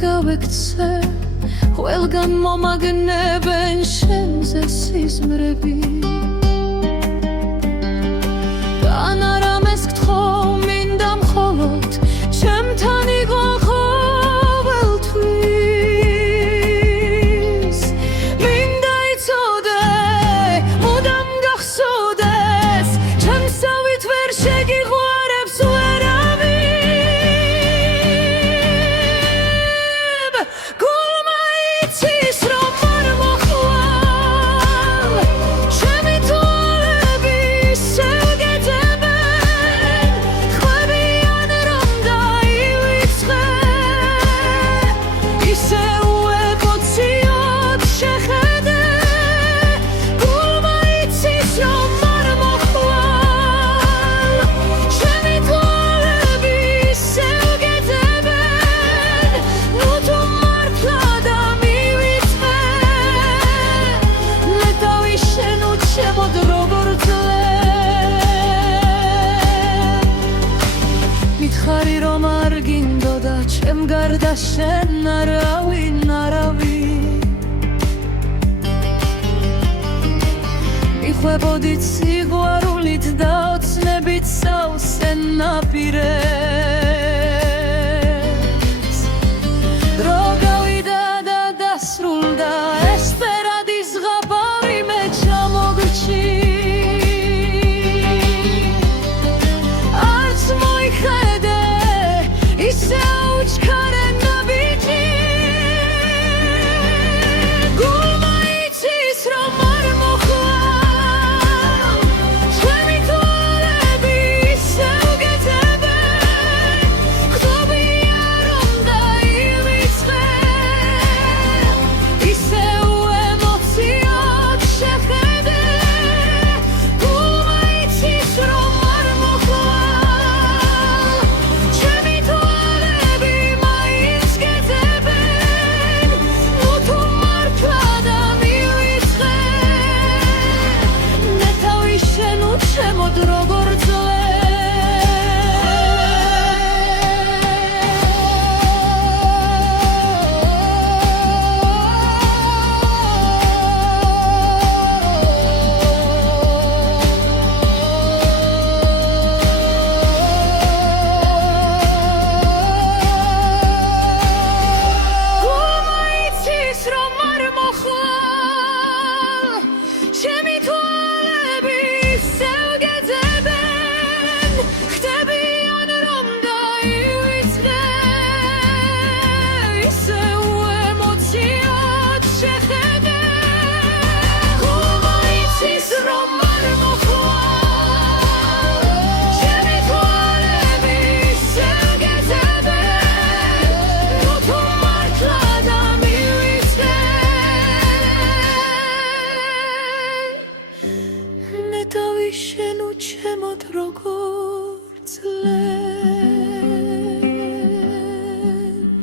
გავექცე ყველგან მომაგნებენ შენზე სიზმრები თან არამეს გთხოვ მინდა მხოლოდ ჩემთან იყო ყოველთვის მინდა იცოდე მუდამ გახსოვდეს ჩემსავით ვერ შეგიყვარებს ვერავინ გულმა იცის რომ არ მოხვალ ჩემი თვალები ისევ გეძებენ ხვებიან რომ დაივიწყე ისევ ემოციოდ შეხედე გულმა იცის რომ არ მოხვალ ჩემი თვალები ისევ გეძებენ ნუ თუ მართლა დამივიწყე ლეტავი შენ უჩემოდ როგორ ძლე მითხარი რომ არ გინდოდა ჩემ გარდა შენ არავინ მიხვებოდით სიყვარულით და ოცნებით სავსე ნაპირებს დრო გავიდა და დასრულდა